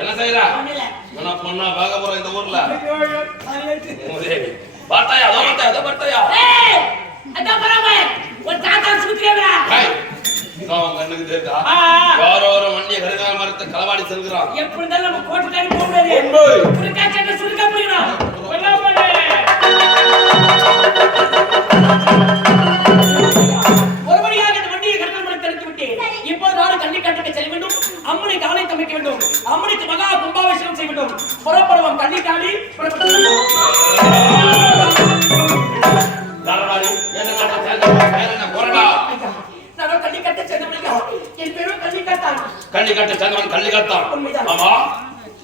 என்ன செய்யற? நான் பொண்ணா பார்க்க போறேன் இந்த ஊர்ல. பார்த்தாயா? அதோ பார்த்தாயா? அதான் பரவாயில்லை. ஒரு தாத்தா சுத்திரேடா. நான் கண்ணுக்கு தெரியுதா? யாரோ ஒரு வண்டிய கருகால மரத்தை களவாடி செல்கிறான். எப்படி இருந்தாலும் நம்ம கோட்டை தாண்டி போக முடியாது. சுருக்காச்சேட்ட சுருக்கா போயிடும். ஒருபடியாக இந்த வண்டியை கருகால மரத்தை எடுத்து விட்டு இப்போது நாடு கன்னிக்காட்டுக்கு செல்ல வேண்டும். அம்மனுக்கு ஆலயம் அமைக்க வேண்டும். அம்மனுக்கு மகா கும்பாபிஷேகம் செய்ய வேண்டும். புறப்படுவோம் கன்னிக்காடி. கள்ளிக்காட்டு சங்கவன் கள்ளிக்காத்தான். ஆமா,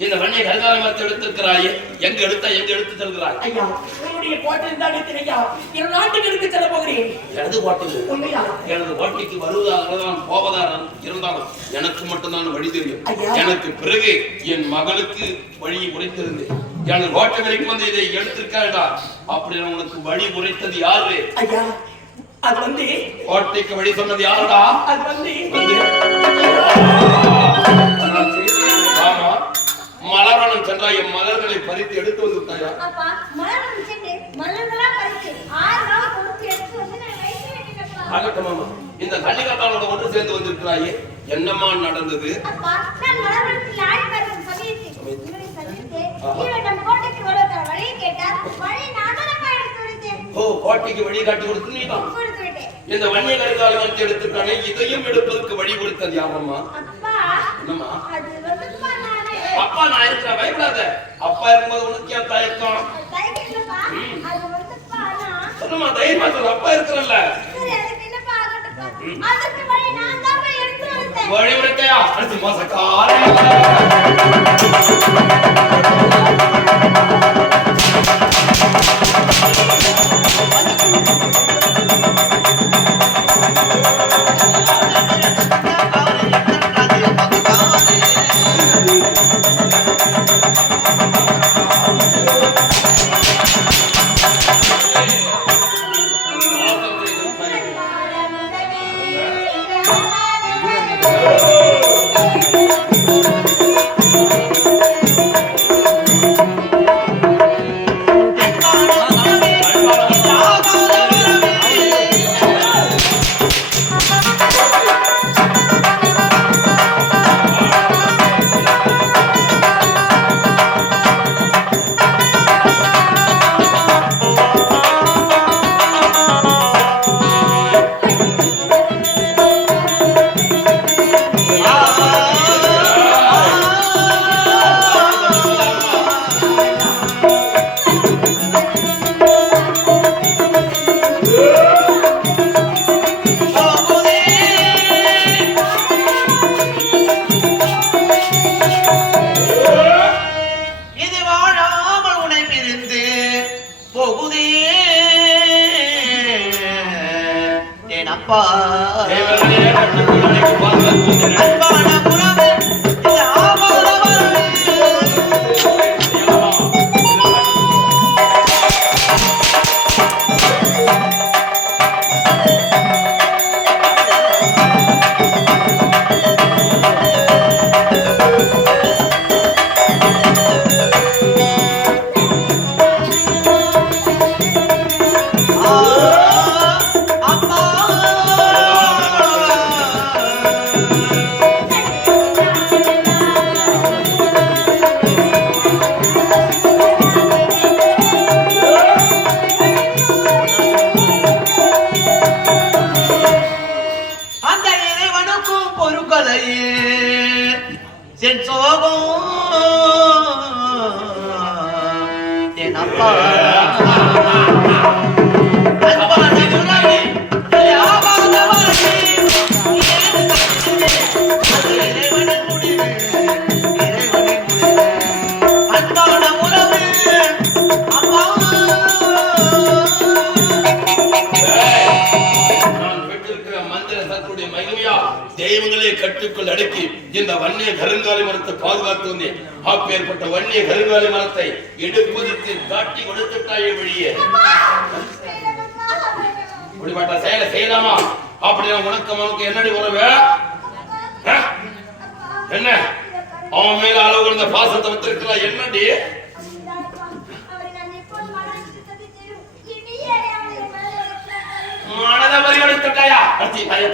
இந்த வண்டியை கருகால மரத்தை எடுத்திருக்கிறாயே, எங்க எடுத்து செல்கிறாய்? ஐயா, உங்களுடைய கோட்டையில் தான் எடுத்தீங்க. என் நாட்டுக்கு எடுத்து செல்ல போகிறேன். எனது கோட்டையில்? எனது கோட்டைக்கு வருவதாக போவதாக இருந்தாலும் எனக்கு மட்டும்தான் வழி தெரியும். எனக்கு பிறகு என் மகளுக்கு வழியை உரைத்திருந்தேன். எனது கோட்டை வரைக்கும் வந்து இதை எடுத்திருக்காடா, அப்படி உனக்கு வழி உரைத்தது யாரு? ஐயா, அது வந்து கோட்டைக்கு வழி சொன்னது யாருடா? அது வந்து ஆமா, மலரானம் சென்றாய், மலர்களை பறித்து எடுத்து வந்து விட்டாயா? அப்பா, மலரானம் சென்று மலர்களா பறித்து 6 நாள் கொடுத்து எடுத்து வந்து நான் வைத்து விட்டேன்ப்பா. ஆகட்டும் மாமா, இந்த கள்ளிக்காத்தானோட ஒன்று சேர்ந்து வந்திருக்கிறாயே, என்னமா நடந்தது? அப்பா, நான் மலரானத்தில் ஆடி பார்க்கும் சமயத்தில் இவரை சந்தித்து இவர் நம் கோட்டைக்கு வருவதற்கான வழியை கேட்டார். வழி நான் தான் எடுத்து விட்டேன். ஓ, கோட்டைக்கு வழி காட்டி கொடுத்து நீ தான் கொடுத்து விட்டேன். இந்த வன்னிய கருகால மரத்தை எடுத்துட்டானே, இதையும் எடுப்பதற்கு வழி கொடுத்தது யாரம்மா? அப்பா, என்னம்மா? அது வந்துப்பா நானே. அப்பா நான் இருக்கிற பயப்படாத. அப்பா இருக்கும்போது உனக்கு ஏன் தயக்கம்? தயக்கலப்பா, அது வந்துப்பா நான். சொல்லுமா, தைரியமா சொல்லு. அப்பா இருக்கிறல்ல. சரி, அதுக்கு என்னப்பா ஆகட்டுப்பா? அதற்கு வழி நான் தான் போய் எடுத்து வந்தேன். வழி உரைக்கையா? அடுத்து மாசக்கார தெய்வங்களே கட்டுக்குள் அடக்கி இந்த வன்னிய கருங்காலி மரத்தை பாதுகாத்து வந்தேன். அப்பேற்பட்ட வன்னிய கருங்காலி மரத்தை எடுப்பதற்கு காட்டி கொடுத்துட்டாயே வழியே. இப்படிப்பட்ட செயலை செய்யலாமா? அப்படின்னா உனக்கு என்னடி உறவு? என்ன அவன் மேல அளவு இந்த பாசத்தை வச்சிருக்கலாம் என்னடி அப்படிதான்ப்பா. அவரை நான் எப்போது மனதிற்கு சந்தித்தேனோ, இனியே அவரை என் மனதில் வைக்கிறார்கள். மனத பரிவர்த்தனையா அத்தி தாய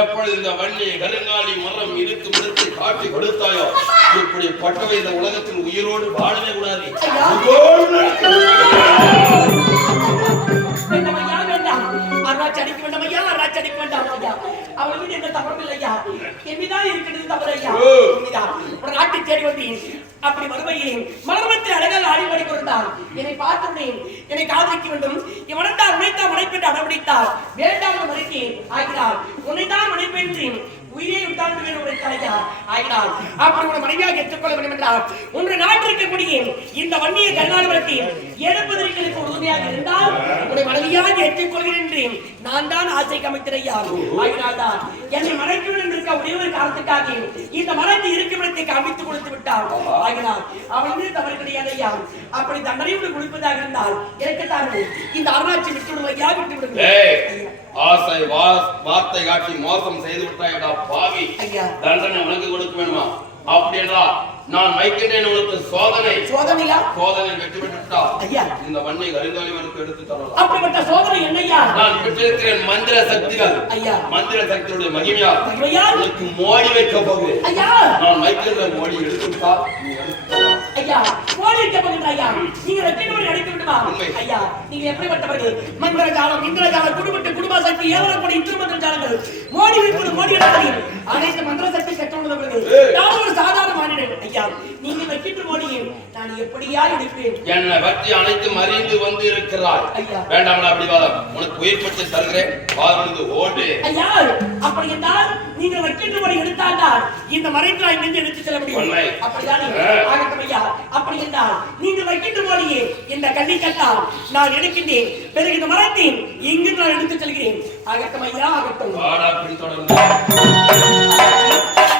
எப்பொழுது இந்த வள்ளி கருங்காலி மரம் இருக்கு மரத்தை காட்டி கொடுத்தாயோ இப்படி பட்டவை இந்த உலகத்தில் உயிரோடு வாழவே கூடாது. அப்படி வருவையில் மலர்வத்தில் அழகாக ஆடிப்படி கொடுத்தார். என்னை பார்த்தவுடன் என்னை காதலிக்க வேண்டும், இவனத்தான் உனைத்தான் மனைப்பெற்று அடம்பிடித்தார். வேண்டாம் மறுத்தேன் ஆகிறார். உன்னைத்தான் மனைப்பெற்றேன், உயிரை விட்டாண்டு வேறு ஒரு தலையா ஆகிறார். அப்படி ஒரு மனைவியாக ஏற்றுக்கொள்ள வேண்டும் என்றார். ஒன்று நாட்டிற்கக்கூடிய இந்த வன்னியை கருணாநிதி எடுப்பதற்கு எனக்கு உறுதியாக இருந்தால் உன்னை மனைவியாக ஏற்றுக்கொள்கிறேன் என்று நான் தான் ஆசை கமித்திரையா ஆகிறார். தான் என்னை மனைவியுடன் இருக்க ஒரே ஒரு காரணத்துக்காக இந்த மனத்தை இருக்கும் இடத்தை காமித்துக் கொடுத்து விட்டார் ஆகிறார். அவள் மீது தவறு கிடையாது ஐயா. அப்படி தண்டனையோடு கொடுப்பதாக இருந்தால் எனக்குத்தான் இந்த அருணாட்சி விட்டுவிடும் ஐயா, விட்டு விடுங்க. ஆசை வார்த்தை காட்டி மோசம் செய்து விட்டாயடா பாவி. தண்டனை உனக்கு கொடுக்க வேணுமா? அப்படியா நான் வைக்கிறேன் உனக்கு சோதனை. சோதனையா? சோதனை வெற்றி பெற்றுட்டா ஐயா இந்த வன்னை கருங்காலி மரத்தை எடுத்து தரலாம். அப்படிப்பட்ட சோதனை என்னையா? நான் பெற்றிருக்கிறேன் மந்திர சக்திகள். ஐயா மந்திர சக்தியுடைய மகிமையா ஐயா உனக்கு மோடி வைக்க போகிறேன். ஐயா நான் வைக்கிற மோடி எடுத்துட்டா நீ ஐயா மோடி வைக்க போகிறேன். ஐயா நீங்க ரெண்டு மணி அடிக்க விடுமா? ஐயா நீங்க எப்படிப்பட்டவர்கள்? மந்திர ஜாலம், இந்திர ஜாலம், குடும்ப சக்தி, ஏவலப்படி இந்திரமந்திர ஜாலங்கள், மோடி வைப்பது, மோடி எடுப்பது, அனைத்து மந்திர சக்தி கற்றுள்ளவர்கள். நான் ஒரு சாதாரண மாநிலம் ஐயா. நீங்க வைக்கின்ற மோடியை நான் எப்படியா எடுப்பேன்? என்னை பற்றி அனைத்து அறிந்து வந்து இருக்கிறாய். ஐயா. வேண்டாம் அப்படி வாதம். உனக்கு உயிர் பற்றி தருகிறேன். வாதம் ஓடு. ஐயா, அப்படி என்றால் நீங்கள் வைக்கின்றபடி எடுத்தால்தான் இந்த மறைக்காய் இங்கிருந்து எடுத்து செல்ல முடியும். உண்மை. அப்படிதானே? ஆகட்டும் ஐயா. அப்படி என்றால் நீங்கள் வைக்கின்றபடியே இந்த கல்லிக்கட்டால் நான் எடுக்கின்றேன். பிறகு இந்த மரத்தின் இங்கிருந்து நான் எடுத்து செல்கிறேன். ஆகட்டும் ஐயா, ஆகட்டும். வாடா பிடித்தொடர்ந்து.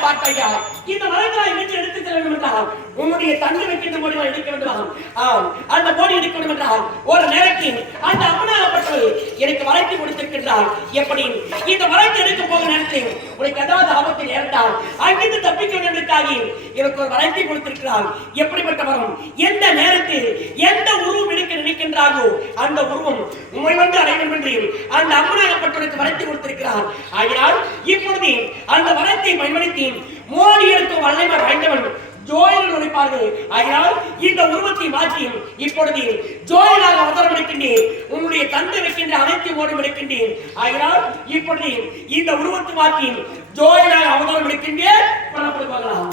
பாட்டையா, இந்த மரக்காய் இங்கிருந்து எடுத்து செல்ல வேண்டும் என்றால் உன்னுடைய தண்ணி வைக்கின்ற போடி எடுக்க வேண்டுமா? ஆம், அந்த போடி எடுக்க வேண்டும் என்றால் ஒரு நேரத்தில் அந்த அம்மனாகப்பட்டவள் எனக்கு வளைத்து கொடுத்திருக்கின்றார். எப்படி இந்த வளைத்து எடுக்க போக நேரத்தில் உனக்கு ஏதாவது ஆபத்து நேர்ந்தால் அங்கிருந்து தப்பிக்க வேண்டியதற்காக எனக்கு ஒரு வளைத்தை கொடுத்திருக்கிறார். எப்படிப்பட்ட வரும்? எந்த நேரத்தில் எந்த உருவம் எடுக்க நினைக்கின்றார்களோ அந்த உருவம் உண்மை வந்து அடைய வேண்டும் என்று அந்த அம்மனாகப்பட்டவளுக்கு வளைத்து கொடுத்திருக்கிறார். ஆகினால் இப்பொழுது அந்த வளைத்தை பயன்படுத்தி மோடி எடுக்க வல்லமை வாய்ந்தவன் ஜோயல் உழைப்பார்கள். ஆகினால் இந்த உருவத்தை மாற்றி இப்பொழுது ஜோயலாக அவதாரம் எடுக்கின்றேன். உன்னுடைய தந்தை வைக்கின்ற அனைத்து மோடும் எடுக்கின்றேன். ஆகினால் இப்பொழுது இந்த உருவத்தை மாற்றி ஜோயலாக அவதாரம் எடுக்கின்றேன். பார்க்கலாம்.